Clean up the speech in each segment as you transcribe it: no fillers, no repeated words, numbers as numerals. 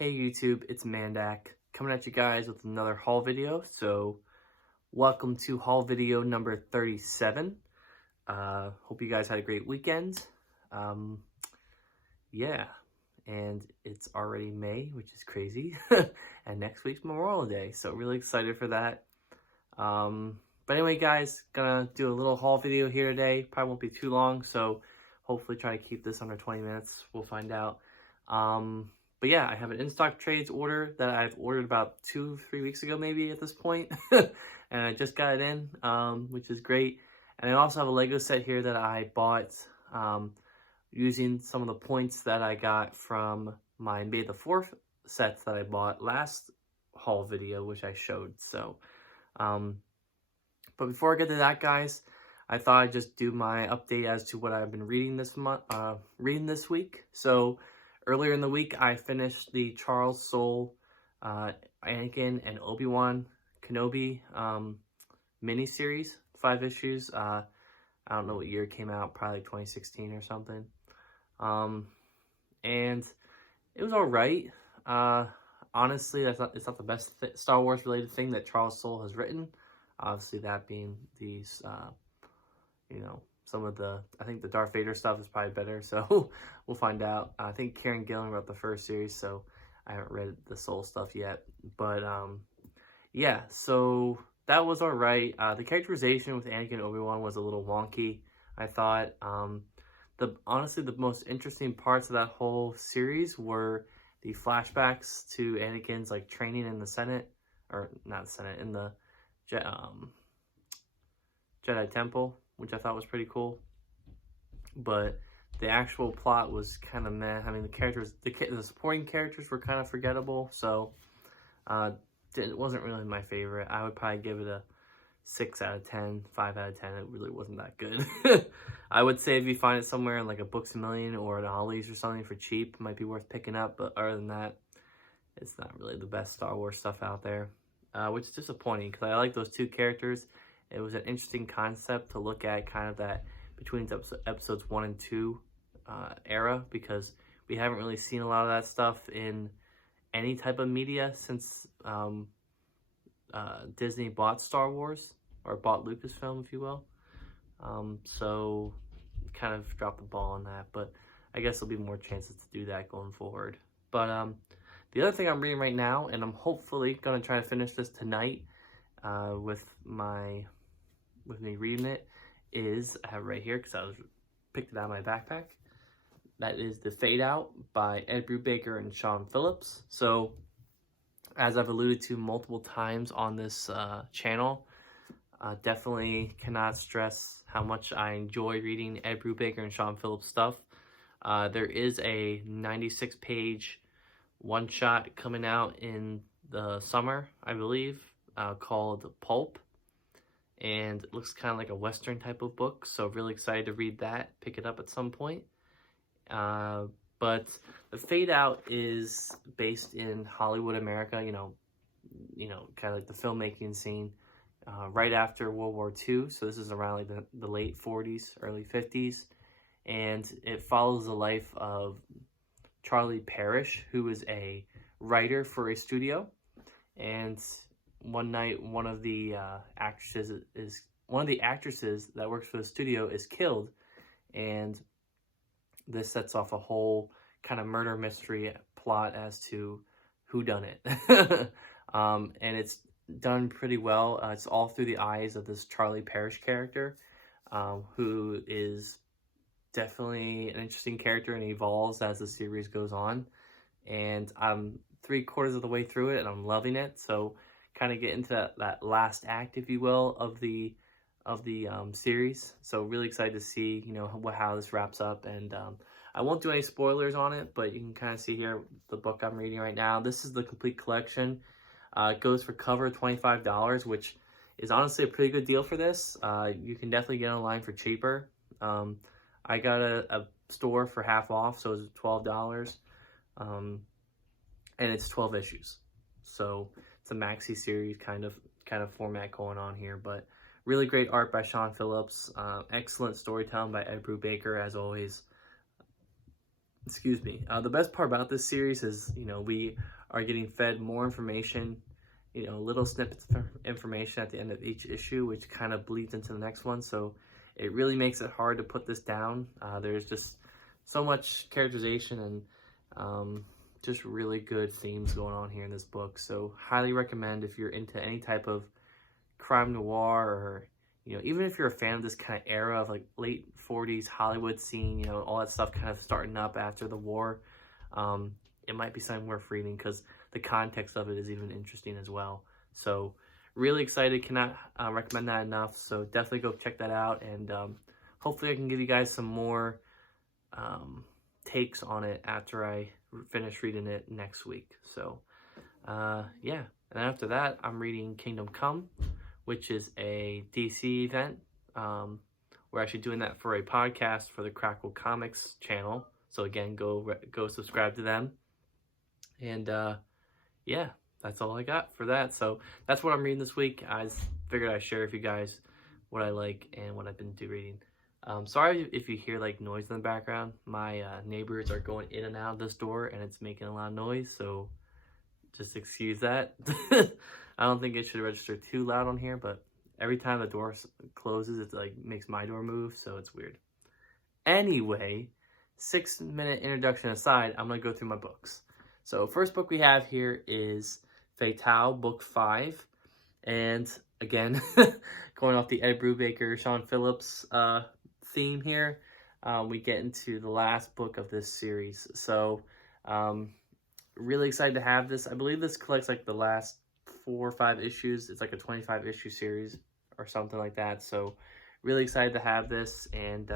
Hey YouTube, it's Mandak coming at you guys with another haul video. So welcome to haul video number 37. Hope you guys had a great weekend. Yeah, and it's already May, which is crazy. And next week's Memorial Day, so really excited for that. But anyway guys, gonna do a little haul video here today. Probably won't be too long, so hopefully try to keep this under 20 minutes. We'll find out. But yeah, I have an in-stock trades order that I've ordered about 2-3 weeks ago, maybe at this point. And I just got it in, which is great. And I also have a Lego set here that I bought using some of the points that I got from my May the 4th sets that I bought last haul video, which I showed. So, but before I get to that, guys, I thought I'd just do my update as to what I've been reading this week. So, earlier in the week, I finished the Charles Soule, Anakin, and Obi-Wan Kenobi miniseries, 5 issues. I don't know what year it came out, probably 2016 or something. And it was all right. Honestly, it's not the best Star Wars related thing that Charles Soule has written. Obviously, that being these, some of the, I think the Darth Vader stuff is probably better, so we'll find out. I think Kieran Gillen wrote the first series, so I haven't read the Soul stuff yet. But, yeah, so that was all right. The characterization with Anakin and Obi-Wan was a little wonky, I thought. Honestly, the most interesting parts of that whole series were the flashbacks to Anakin's, like, training in the Senate, or not the Senate, in the Jedi Temple, which I thought was pretty cool. But the actual plot was kind of meh. I mean, the supporting characters were kind of forgettable, so it wasn't really my favorite. I would probably give it a 6 out of 10, 5 out of 10. It really wasn't that good. I would say if you find it somewhere in like a Books A Million or an Ollie's or something for cheap, it might be worth picking up. But other than that, it's not really the best Star Wars stuff out there, which is disappointing because I like those two characters. It was an interesting concept to look at, kind of that between episodes 1 and 2 era, because we haven't really seen a lot of that stuff in any type of media since Disney bought Star Wars, or bought Lucasfilm, if you will. So kind of dropped the ball on that, but I guess there'll be more chances to do that going forward. But the other thing I'm reading right now, and I'm hopefully going to try to finish this tonight with me reading it, is, I have it right here because I picked it out of my backpack. That is The Fade Out by Ed Brubaker and Sean Phillips. So, as I've alluded to multiple times on this channel, definitely cannot stress how much I enjoy reading Ed Brubaker and Sean Phillips stuff. There is a 96-page one-shot coming out in the summer, I believe, called Pulp. And it looks kind of like a Western type of book, so really excited to read that, pick it up at some point. But The Fade Out is based in Hollywood, America, kind of like the filmmaking scene right after World War II. So this is around like the late 40s, early 50s. And it follows the life of Charlie Parrish, who is a writer for a studio. And one night, one of the actresses that works for the studio is killed, and this sets off a whole kind of murder mystery plot as to who done it. And it's done pretty well. It's all through the eyes of this Charlie Parrish character, who is definitely an interesting character and evolves as the series goes on. And I'm 3/4 of the way through it, and I'm loving it. So kind of get into that last act, if you will, of the series. So really excited to see, how this wraps up. And I won't do any spoilers on it, but you can kind of see here the book I'm reading right now. This is the complete collection. It goes for cover $25, which is honestly a pretty good deal for this. You can definitely get online for cheaper. I got a store for half off, so it's $12. And it's 12 issues. So it's a maxi series kind of format going on here, but really great art by Sean Phillips. Excellent storytelling by Ed Brubaker, as always. excuse me. The best part about this series is, we are getting fed more information, little snippets of information at the end of each issue, which kind of bleeds into the next one. So it really makes it hard to put this down. There's just so much characterization and just really good themes going on here in this book. So highly recommend if you're into any type of crime noir, or even if you're a fan of this kind of era of like late 40s Hollywood scene, all that stuff kind of starting up after the war, it might be something worth reading because the context of it is even interesting as well. So really excited, cannot recommend that enough. So definitely go check that out, and hopefully I can give you guys some more takes on it after I finish reading it next week. So yeah, and after that I'm reading Kingdom Come, which is a DC event. We're actually doing that for a podcast for the Crackle Comics channel. So again, go subscribe to them. And yeah, that's all I got for that. So that's what I'm reading this week. I just figured I'd share with you guys what I like and what I've been reading. Sorry if you hear like noise in the background. My neighbors are going in and out of this door and it's making a lot of noise, so just excuse that. I don't think it should register too loud on here, but every time the door closes, it like makes my door move, so it's weird. Anyway, 6-minute introduction aside, I'm gonna go through my books. So first book we have here is Fatale, book 5. And again, going off the Ed Brubaker, Sean Phillips theme here, we get into the last book of this series. So really excited to have this. I believe this collects like the last 4 or 5 issues. It's like a 25 issue series or something like that. So really excited to have this, and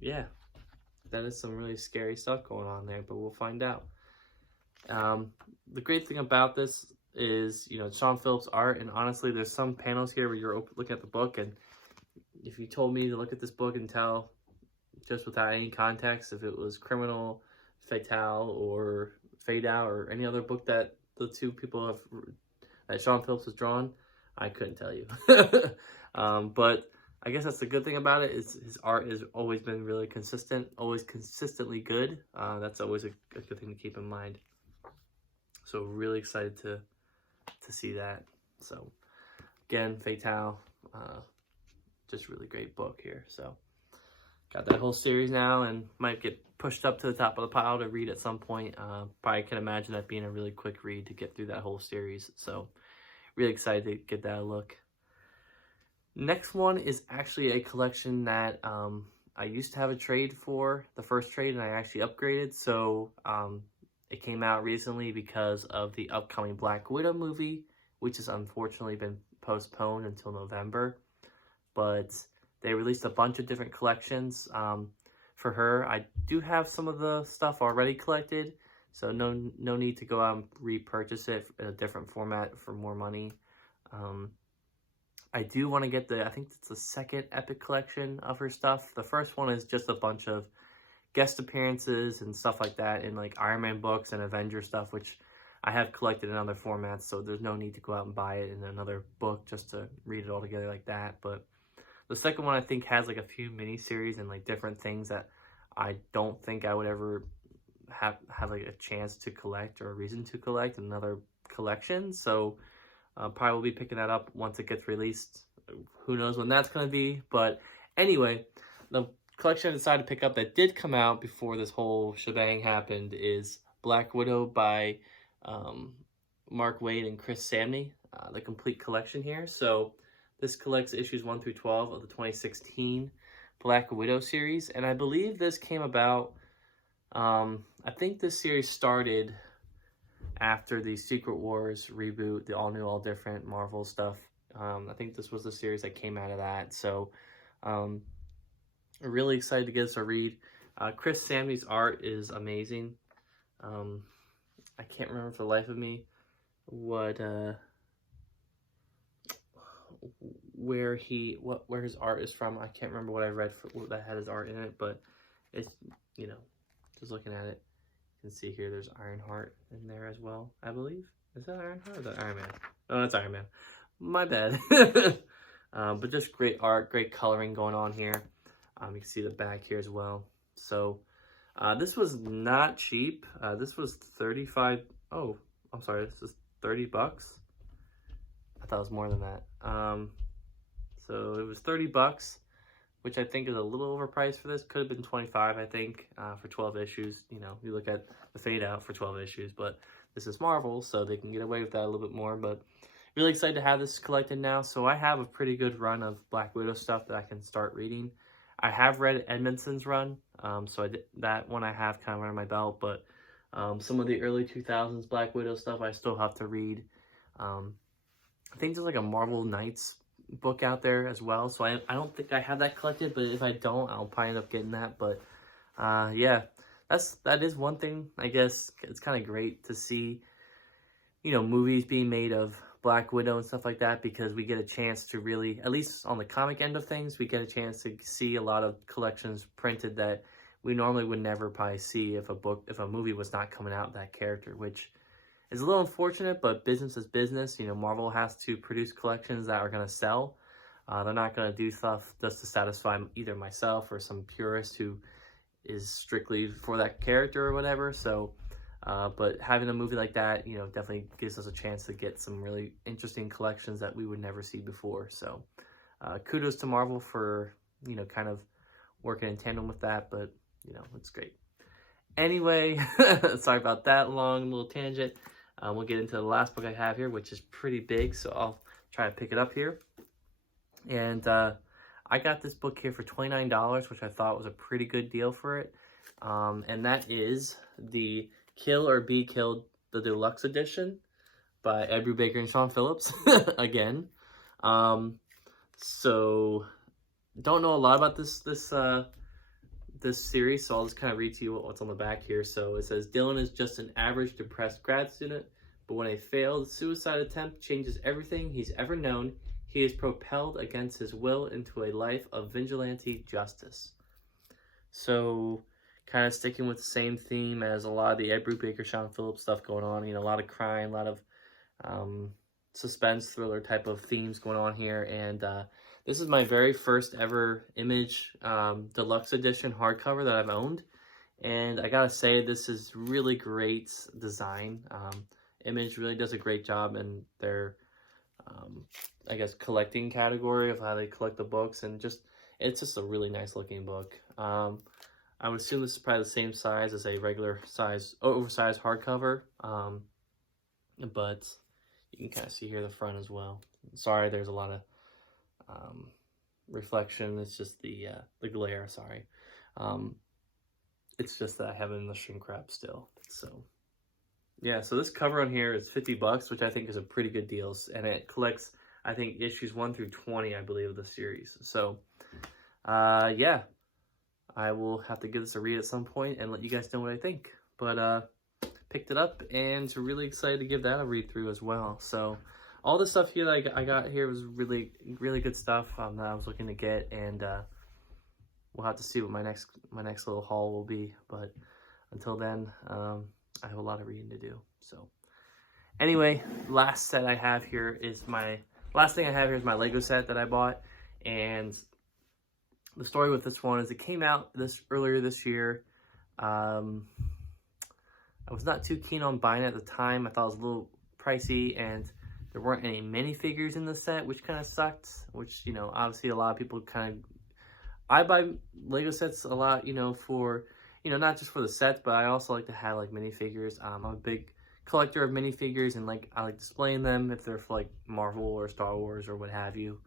yeah, that is some really scary stuff going on there, but we'll find out. The great thing about this is, Sean Phillips' art, and honestly, there's some panels here where you're looking at the book, and if you told me to look at this book and tell, just without any context, if it was Criminal, Fatale, or Fade Out, or any other book that the two people that Sean Phillips has drawn, I couldn't tell you. But I guess that's the good thing about it, is his art has always been really consistent, always consistently good. That's always a good thing to keep in mind. So really excited to see that. So again, Fatale, just really great book here. So got that whole series now, and might get pushed up to the top of the pile to read at some point. Probably can imagine that being a really quick read to get through that whole series. So really excited to get that a look. Next one is actually a collection that I used to have a trade for, the first trade, and I actually upgraded. So it came out recently because of the upcoming Black Widow movie, which has unfortunately been postponed until November. But they released a bunch of different collections for her. I do have some of the stuff already collected, so no need to go out and repurchase it in a different format for more money. I do want to get I think it's the second Epic collection of her stuff. The first one is just a bunch of guest appearances and stuff like that in like Iron Man books and Avenger stuff, which I have collected in other formats, so there's no need to go out and buy it in another book just to read it all together like that. But the second one I think has like a few mini-series and like different things that I don't think I would ever have like a chance to collect or a reason to collect in another collection. So probably will be picking that up once it gets released. Who knows when that's going to be. But anyway, the collection I decided to pick up that did come out before this whole shebang happened is Black Widow by Mark Waid and Chris Samney, the complete collection here. So this collects issues 1 through 12 of the 2016 Black Widow series. And I believe this came about, I think this series started after the Secret Wars reboot, the all new, all different Marvel stuff. I think this was the series that came out of that. So I'm really excited to get this a read. Chris Samney's art is amazing. I can't remember for the life of me where his art is from. I can't remember what I read that had his art in it, but it's, just looking at it, you can see here there's Ironheart in there as well, I believe. Is that Ironheart or is that Iron Man? Oh, that's Iron Man. My bad. But just great art, great coloring going on here. You can see the back here as well. So This was not cheap. This was 35. Oh, I'm sorry. This is $30. I thought it was more than that. So it was $30, which I think is a little overpriced for this. Could have been 25, I think, for 12 issues. You know, you look at the fade out for 12 issues, but this is Marvel, so they can get away with that a little bit more. But really excited to have this collected now. So I have a pretty good run of Black Widow stuff that I can start reading. I have read Edmondson's run, so that one I have kind of under my belt, but some of the early 2000s Black Widow stuff I still have to read. I think there's like a Marvel Knights book out there as well, so I don't think I have that collected, but if I don't, I'll probably end up getting that. But yeah, that is one thing. I guess it's kind of great to see, you know, movies being made of Black Widow and stuff like that, because we get a chance to really, at least on the comic end of things, we get a chance to see a lot of collections printed that we normally would never probably see if a movie was not coming out with that character, which is a little unfortunate, but business is business. You know, Marvel has to produce collections that are going to sell. They're not going to do stuff just to satisfy either myself or some purist who is strictly for that character or whatever. So but having a movie like that, you know, definitely gives us a chance to get some really interesting collections that we would never see before. So kudos to Marvel for, you know, kind of working in tandem with that, but, you know, it's great. Anyway, sorry about that long little tangent. We'll get into the last book I have here, which is pretty big, so I'll try to pick it up here. And I got this book here for $29, which I thought was a pretty good deal for it. And that is the Kill or Be Killed, the deluxe edition by Ed Brubaker and Sean Phillips again. So don't know a lot about this series, so I'll just kind of read to you what's on the back here. So it says, Dylan is just an average depressed grad student, but when a failed suicide attempt changes everything he's ever known, he is propelled against his will into a life of vigilante justice. So kind of sticking with the same theme as a lot of the Ed Brubaker, Sean Phillips stuff going on. You know, a lot of crime, a lot of suspense thriller type of themes going on here. And this is my very first ever Image deluxe edition hardcover that I've owned. And I gotta say, this is really great design. Image really does a great job in their, I guess, collecting category of how they collect the books. And just, it's just a really nice looking book. I would assume this is probably the same size as a regular size, oversized hardcover. But you can kind of see here the front as well. Sorry, there's a lot of reflection. It's just the glare, sorry. It's just that I have it in the shrink wrap still. So yeah, so this cover on here is $50, which I think is a pretty good deal. And it collects, I think, issues 1 through 20, I believe, of the series. So yeah, I will have to give this a read at some point and let you guys know what I think. But picked it up and really excited to give that a read through as well. So all the stuff here that I got here was really, really good stuff that I was looking to get, and we'll have to see what my next little haul will be. But until then, I have a lot of reading to do. So anyway, last thing I have here is my Lego set that I bought, and the story with this one is it came out earlier this year. I was not too keen on buying it at the time. I thought it was a little pricey, and there weren't any minifigures in the set, which kind of sucked. Which, you know, obviously a lot of people kind of... I buy Lego sets a lot, you know, for, you know, not just for the sets, but I also like to have, like, minifigures. I'm a big collector of minifigures, and, like, I like displaying them if they're for, like, Marvel or Star Wars or what have you.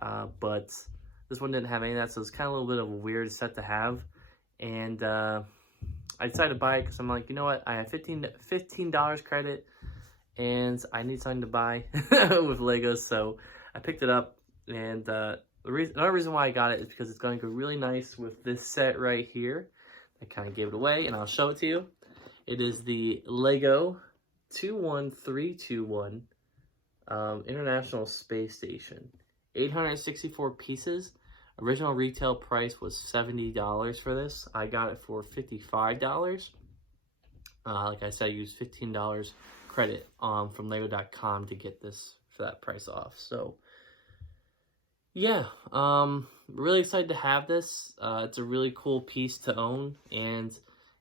But this one didn't have any of that, so it's kind of a little bit of a weird set to have. And I decided to buy it because I'm like, you know what? I have $15 credit, and I need something to buy with Legos, so I picked it up. And another reason why I got it is because it's going to go really nice with this set right here. I kind of gave it away, and I'll show it to you. It is the Lego 21321 International Space Station. 864 pieces. Original retail price was $70 for this. I got it for $55. Like I said, I used $15 credit from Lego.com to get this for that price off. So yeah, really excited to have this. It's a really cool piece to own, and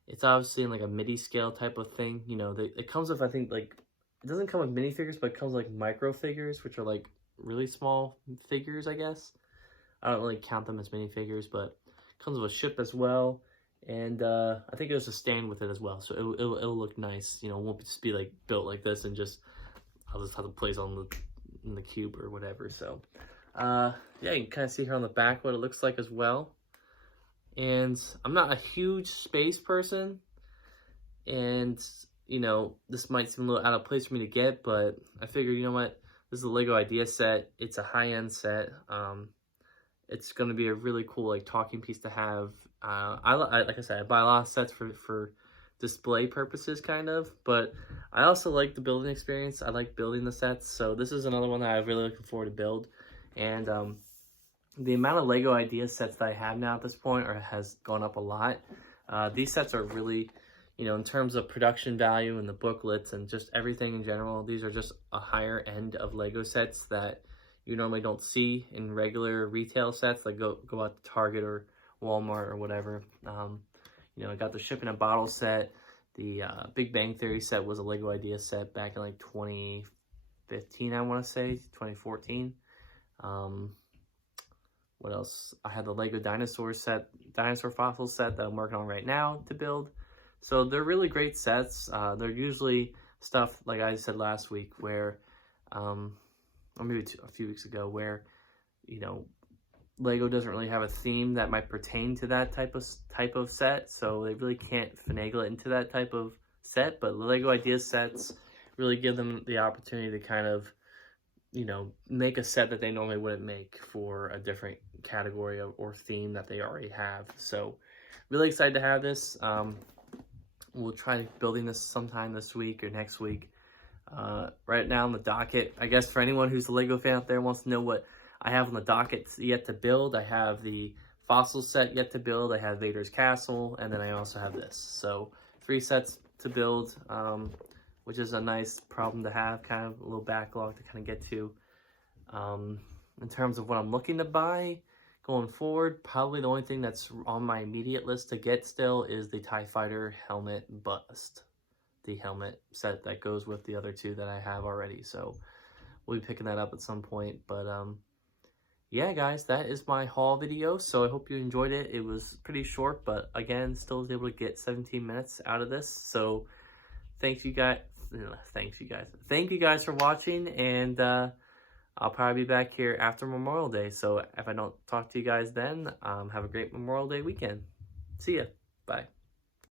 It's obviously in like a MIDI scale type of thing. You know, it comes with, I think, like, it doesn't come with minifigures, but it comes with like micro figures, which are like really small figures, I guess. I don't really count them as minifigures, but it comes with a ship as well. And I think there's a stand with it as well, so it'll look nice. You know, it won't just be like built like this and just I'll just have to place on in the cube or whatever. So yeah, you can kind of see here on the back what it looks like as well. And I'm not a huge space person, and you know, this might seem a little out of place for me to get, but I figured, you know what, this is a Lego idea set. It's a high-end set. It's going to be a really cool like talking piece to have. I like I said, I buy a lot of sets for display purposes, kind of, but I also like the building experience. I like building the sets, so this is another one that I'm really looking forward to build. And the amount of Lego idea sets that I have now at this point has gone up a lot. These sets are really, you know, in terms of production value and the booklets and just everything in general, these are just a higher end of Lego sets that you normally don't see in regular retail sets, like go out to Target or Walmart or whatever. You know, I got the Ship in a Bottle set. The Big Bang Theory set was a Lego idea set back in like 2015, I want to say, 2014. What else? I had the Lego Dinosaur fossil set that I'm working on right now to build. So they're really great sets. They're usually stuff, like I said last week, where, or maybe a few weeks ago, where, you know, Lego doesn't really have a theme that might pertain to that type of set, so they really can't finagle it into that type of set. But the Lego idea sets really give them the opportunity to kind of, you know, make a set that they normally wouldn't make for a different category or theme that they already have. So really excited to have this. We'll try building this sometime this week or next week. Right now on the docket, I guess for anyone who's a Lego fan out there wants to know what I have on the docket yet to build, I have the fossil set yet to build, I have Vader's castle, and then I also have this. So 3 sets to build, which is a nice problem to have, kind of a little backlog to kind of get to. In terms of what I'm looking to buy going forward, probably the only thing that's on my immediate list to get still is the TIE Fighter helmet bust. The helmet set that goes with the other 2 that I have already. So we'll be picking that up at some point. But yeah, guys, that is my haul video. So I hope you enjoyed it. It was pretty short, but again, still was able to get 17 minutes out of this. So thank you guys for watching, and I'll probably be back here after Memorial Day. So if I don't talk to you guys then, have a great Memorial Day weekend. See ya. Bye.